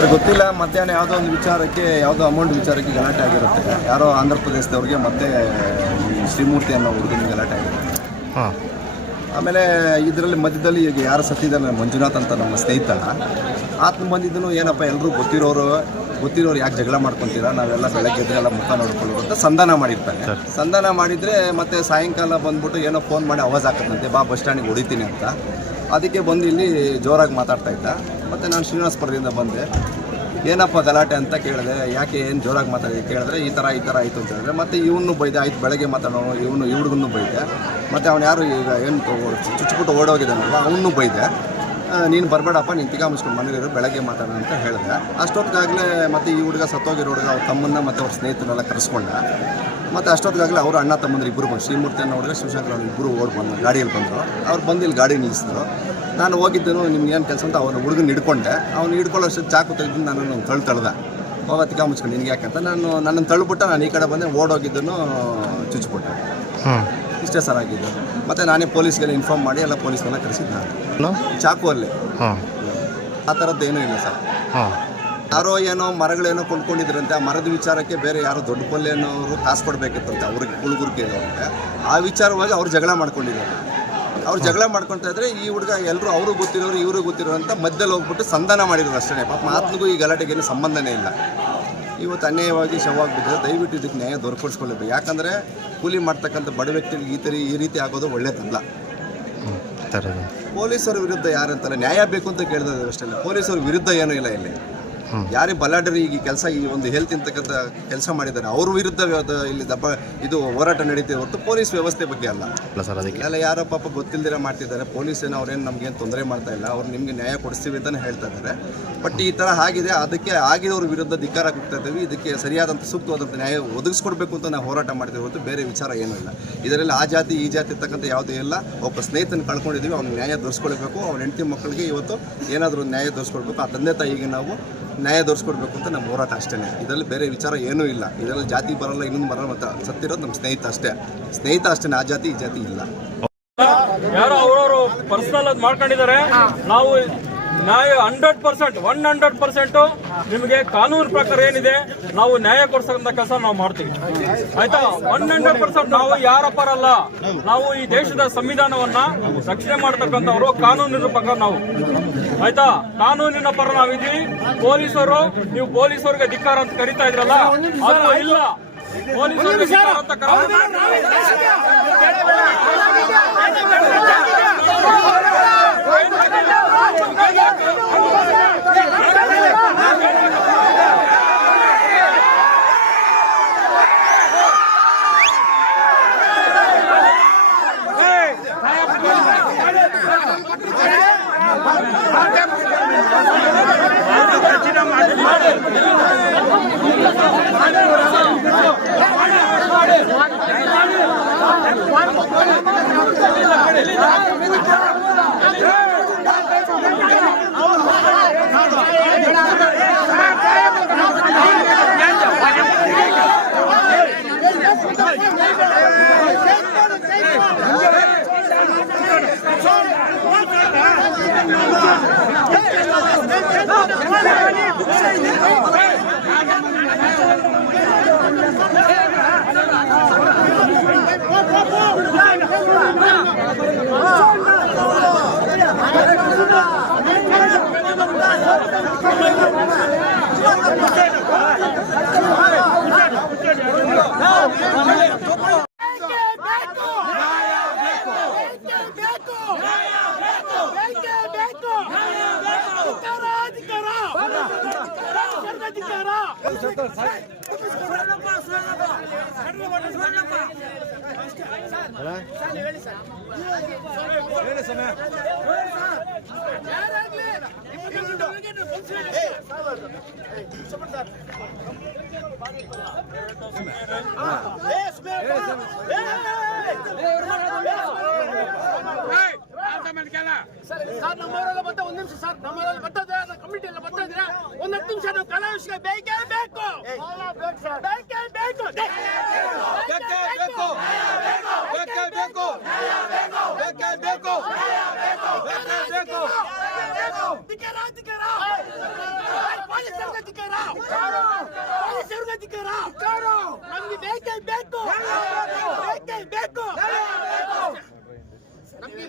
Sir ಗೊತ್ತಿಲ್ಲ, ಮಧ್ಯಾಹ್ನ ಯಾವುದೋ ಒಂದು ವಿಚಾರಕ್ಕೆ, ಯಾವುದೋ ಅಮೌಂಟ್ ವಿಚಾರಕ್ಕೆ ಗಲಾಟೆ ಆಗಿರುತ್ತೆ. ಯಾರೋ ಆಂಧ್ರ ಪ್ರದೇಶದವ್ರಿಗೆ ಮತ್ತೆ ಶ್ರೀಮೂರ್ತಿ ಅನ್ನೋ ಹುಡುಗನಿಗೆ ಗಲಾಟೆ ಆಗಿರುತ್ತೆ. ಆಮೇಲೆ ಇದರಲ್ಲಿ ಮಧ್ಯದಲ್ಲಿ ಈಗ ಯಾರು ಸತ್ತಿದ್ದಾರೆ, ಮಂಜುನಾಥ್ ಅಂತ ನಮ್ಮ ಸ್ನೇಹಿತ, ಆತ್ಮ ಬಂದಿದ್ದನು ಏನಪ್ಪ ಎಲ್ಲರೂ ಗೊತ್ತಿರೋರು ಯಾಕೆ ಜಗಳ ಮಾಡ್ಕೊತೀರಾ, ನಾವೆಲ್ಲ ಬೆಳಗ್ಗೆ ಎದ್ರೆಲ್ಲ ಮುಖ ನೋಡ್ಕೊಳ್ಳೋರು ಅಂತ ಸಂಧಾನ ಮಾಡಿರ್ತಾರೆ. ಸಂಧಾನ ಮಾಡಿದರೆ ಮತ್ತೆ ಸಾಯಂಕಾಲ ಬಂದ್ಬಿಟ್ಟು ಏನೋ ಫೋನ್ ಮಾಡಿ ಆವಾಜ್ ಹಾಕತ್ತಂತೆ, ಬಾ ಬಸ್ ಸ್ಟ್ಯಾಂಡಿಗೆ ಹೊಡಿತೀನಿ ಅಂತ. ಅದಕ್ಕೆ ಬಂದು ಇಲ್ಲಿ ಜೋರಾಗಿ ಮಾತಾಡ್ತಾ ಇದ್ದ. ಮತ್ತು ನಾನು ಶ್ರೀನಿವಾಸಪುರದಿಂದ ಬಂದೆ. ಏನಪ್ಪ ಗಲಾಟೆ ಅಂತ ಕೇಳಿದೆ. ಯಾಕೆ ಏನು ಜೋರಾಗಿ ಮಾತಾಡಿದೆ ಕೇಳಿದ್ರೆ ಈ ಥರ ಆಯಿತು ಅಂತ ಹೇಳಿದ್ರೆ, ಮತ್ತು ಇವನು ಬೈದೆ. ಆಯ್ತು ಬೆಳಗ್ಗೆ ಮಾತಾಡೋನು ಈ ಹುಡುಗನ್ನು ಬೈದೆ. ಮತ್ತು ಅವನು ಯಾರು ಈಗ ಏನು ಚುಚ್ಚಿಬಿಟ್ಟು ಓಡೋಗಿದ್ದಾನಲ್ಲ ಅವನು ಬೈದೆ. ನೀನು ಬರಬೇಡಪ್ಪ, ನೀನು ತಿಗಾ ಮುಚ್ಕೊಂಡು ಮನೇಲಿರು, ಬೆಳಗ್ಗೆ ಮಾತಾಡೋಣ ಅಂತ ಹೇಳಿದೆ. ಅಷ್ಟೊತ್ತಿಗಾಗಲೇ ಮತ್ತು ಈ ಹುಡುಗ ಸತ್ತೋಗಿರೋ ಹುಡುಗ ಅವ್ರ ತಮ್ಮನ್ನ ಮತ್ತು ಅವ್ರ ಸ್ನೇಹಿತರನ್ನೆಲ್ಲ ಕರೆಸ್ಕೊಂಡ. ಮತ್ತು ಅಷ್ಟೊತ್ತಿಗಾಗಲೇ ಅವರು ಅಣ್ಣ ತಮ್ಮಂದ್ರೆ ಇಬ್ಬರು ಬಂದು, ಶ್ರೀಮೂರ್ತಿ ಅನ್ನೋ ಹುಡುಗ ಶಿವಶಂಕರ್ ಅವ್ರು ಇಬ್ಬರು ಬಂದರು, ಗಾಡಿಯಲ್ಲಿ ಬಂದರು. ಅವ್ರು ಬಂದು ಇಲ್ಲಿ ಗಾಡಿ ನಿಲ್ಲಿಸಿದ್ರು. ನಾನು ಹೋಗಿದ್ದನು, ನಿಮ್ಗೆ ಏನು ಕೆಲಸ ಅಂತ ಅವನು ಹುಡುಗನ ಹಿಡ್ಕೊಂಡೆ. ಅವ್ನು ಹಿಡ್ಕೊಳ್ಳೋಷ್ಟು ಚಾಕು ತೆಗೆದು ನಾನು ತಳ್ದೆ. ಹೋಗ ತಿಗಾ ಮುಚ್ಕೊಂಡು ನಿನ್ಗೆ ಯಾಕಂತ ನನ್ನನ್ನು ತಳ್ಳಿಬಿಟ್ಟು ನಾನು ಈ ಕಡೆ ಬಂದೆ. ಓಡೋಗಿದ್ದನು ಚುಚ್ಚಿಬಿಟ್ಟೆ. ಇಷ್ಟೇ ಸರ್ ಆಗಿದ್ದು. ಮತ್ತು ನಾನೇ ಪೊಲೀಸ್ಗೆಲ್ಲ ಇನ್ಫಾರ್ಮ್ ಮಾಡಿ ಎಲ್ಲ ಪೊಲೀಸ್ನೆಲ್ಲ ಕರೆಸಿದ್ದು ನಾನು ಚಾಕು ಅಲ್ಲಿ. ಆ ಥರದ್ದು ಏನೂ ಇಲ್ಲ ಸರ್. ಯಾರೋ ಏನೋ ಮರಗಳೇನೋ ಕೊಂಡ್ಕೊಂಡಿದ್ರಂತೆ. ಆ ಮರದ ವಿಚಾರಕ್ಕೆ ಬೇರೆ ಯಾರೋ ದೊಡ್ಡ ಪಲ್ಲೆನವರು ಕಾಸು ಕೊಡಬೇಕಿತ್ತಂತೆ ಅವ್ರಿಗೆ, ಹುಡುಗರಿಗೆ. ಆ ವಿಚಾರವಾಗಿ ಅವ್ರು ಜಗಳ ಮಾಡ್ಕೊಂಡಿದ್ದಾರೆ. ಅವ್ರು ಜಗಳ ಮಾಡ್ಕೊತಾ ಇದ್ರೆ ಈ ಹುಡುಗ ಎಲ್ಲರೂ ಅವರು ಗೊತ್ತಿರೋರು ಇವರು ಗೊತ್ತಿರೋ ಅಂತ ಮಧ್ಯದಲ್ಲಿ ಹೋಗ್ಬಿಟ್ಟು ಸಂಧಾನ ಮಾಡಿರೋರು ಅಷ್ಟೇ. ಪಾಪ ಆತ್ಮಗೂ ಈ ಗಲಾಟೆಗೇನು ಸಂಬಂಧನೇ ಇಲ್ಲ. ಇವತ್ತು ಅನ್ಯಾಯವಾಗಿ ಶವವಾಗಿ ಬಿದ್ದರೆ ದಯವಿಟ್ಟು ಇದಕ್ಕೆ ನ್ಯಾಯ ದೊರಕಿಸ್ಕೊಳ್ಳಬೇಕು. ಯಾಕಂದರೆ ಕೂಲಿ ಮಾಡ್ತಕ್ಕಂಥ ಬಡ ವ್ಯಕ್ತಿಗಳಿಗೆ ಈ ರೀತಿ ಆಗೋದು ಒಳ್ಳೇದಲ್ಲ. ಪೊಲೀಸರ ವಿರುದ್ಧ ಯಾರಂತಾರೆ ನ್ಯಾಯ ಬೇಕು ಅಂತ ಕೇಳಿದ್ರೆ ಅಷ್ಟೇ. ಪೊಲೀಸರ ವಿರುದ್ಧ ಏನೂ ಇಲ್ಲ ಇಲ್ಲಿ. ಯಾರೇ ಬಲಾಢ್ಯರು ಈ ಕೆಲಸ, ಈ ಒಂದು ಹೆಲ್ತ್ ಇಂತಕ್ಕಂಥ ಕೆಲಸ ಮಾಡಿದ್ದಾರೆ ಅವ್ರ ವಿರುದ್ಧ ಇಲ್ಲಿ ಇದು ಹೋರಾಟ ನಡೀತಿದೆ ಹೊರತು ಪೊಲೀಸ್ ವ್ಯವಸ್ಥೆ ಬಗ್ಗೆ ಅಲ್ಲ ಸರ್. ಅದಕ್ಕೆ ಎಲ್ಲ ಯಾರೋ ಪಾಪ ಗೊತ್ತಿಲ್ದಿರ ಮಾಡ್ತಿದ್ದಾರೆ. ಪೊಲೀಸ್ ಏನೋ ಅವ್ರೇನು ನಮಗೇನು ತೊಂದರೆ ಮಾಡ್ತಾ ಇಲ್ಲ, ಅವ್ರು ನಿಮಗೆ ನ್ಯಾಯ ಕೊಡಿಸ್ತೀವಿ ಅಂತಲೇ ಹೇಳ್ತಾ ಇದ್ದಾರೆ. ಬಟ್ ಈ ಥರ ಆಗಿದೆ, ಅದಕ್ಕೆ ಆಗಿರೋರ ವಿರುದ್ಧ ಧಿಕ್ಕಾರ ಕೊಡ್ತಾ ಇದ್ದೀವಿ. ಇದಕ್ಕೆ ಸರಿಯಾದಂಥ ಸೂಕ್ತವಾದಂಥ ನ್ಯಾಯ ಒದಗಿಸ್ಕೊಡ್ಬೇಕು ಅಂತ ನಾವು ಹೋರಾಟ ಮಾಡ್ತೀವಿ ಹೊರತು ಬೇರೆ ವಿಚಾರ ಏನೂ ಇಲ್ಲ. ಇದರಲ್ಲಿ ಆ ಜಾತಿ ಈ ಜಾತಿ ಇರ್ತಕ್ಕಂಥ ಯಾವುದೇ ಇಲ್ಲ. ಒಬ್ಬ ಸ್ನೇಹಿತನ ಕಳ್ಕೊಂಡಿದ್ದೀವಿ, ಅವ್ನಿಗೆ ನ್ಯಾಯ ದೊರಕಿಸ್ಕೊಳ್ಬೇಕು. ಅವ್ನ ಹೆಂಡತಿ ಮಕ್ಕಳಿಗೆ ಇವತ್ತು ಏನಾದರೂ ನ್ಯಾಯ ದೊರಕಿಸ್ಕೊಡ್ಬೇಕು. ಆ ತಂದೆ ತಾಯಿಗೆ ನಾವು ನ್ಯಾಯ ದೊರಕಿಸ್ಕೊಡ್ಬೇಕು ಅಂತ ನಮ್ಮ ಹೋರಾಟ ಅಷ್ಟೇ. ಇದರಲ್ಲಿ ಬೇರೆ ವಿಚಾರ ಏನೂ ಇಲ್ಲ. ಇದರಲ್ಲಿ ಜಾತಿ ಬರಲ್ಲ, ಇನ್ನೊಂದು ಬರಲ್ಲ. ಮತ್ತು ಸತ್ತಿರೋದು ನಮ್ಮ ಸ್ನೇಹಿತ ಅಷ್ಟೇ. ಆ ಜಾತಿ ಈ ಜಾತಿ ಇಲ್ಲ. ಯಾರೋ ಅವರವರು ಪರ್ಸನಲ್ ಅದು ಮಾಡ್ಕೊಂಡಿದ್ದಾರೆ. ನಾವು ನ್ಯಾಯ 100% ನಿಮಗೆ ಕಾನೂನು ಪ್ರಕಾರ ಏನಿದೆ ನಾವು ನ್ಯಾಯ ಕೊಡ್ಸಂತ ಕೆಲಸ ನಾವು ಮಾಡ್ತೀವಿ. ಆಯ್ತಾ? 100% ನಾವು ಯಾರ ಪರಲ್ಲ. ನಾವು ಈ ದೇಶದ ಸಂವಿಧಾನವನ್ನ ರಕ್ಷಣೆ ಮಾಡ್ತಕ್ಕಂಥವ್ರು, ಕಾನೂನಿನ ಪ್ರಕಾರ ನಾವು. ಆಯ್ತಾ? ಕಾನೂನಿನ ಪರ ನಾವಿದ್ವಿ. ಪೊಲೀಸರು, ನೀವು ಪೊಲೀಸರಿಗೆ ಧಿಕ್ಕಾರ ಅಂತ ಕರೀತಾ ಇದ್ರಲ್ಲ, ಅದು ಇಲ್ಲ. ಪೊಲೀಸರಿಗೆ ಧಿಕ್ಕಾರ ಅಂತ ಸರ್ ನಮ್ಮವರೆಲ್ಲ ಬರ್ತಾ ಒಂದು ನಿಮಿಷ ಸರ್, ನಮ್ಮವರೆಲ್ಲ ಬರ್ತದೆ, ಕಮಿಟಿ ಎಲ್ಲ ಬರ್ತಾ ಇದ್ರೆ ಒಂದು 10 ನಿಮಿಷ ನಾವು ಕಲಾವಿಷಯ ಬೇಕೇ ಬೇಕು. ಧಿಕ್ಕಾರ ಅಧಿಕಾರ ಪೊಲೀಸರಿಗೆ ಅಧಿಕಾರ ನಮ್ಗೆ ಬೇಕೇ ಬೇಕು ಬೇಕೇ ಬೇಕು ನಮ್ಗೆ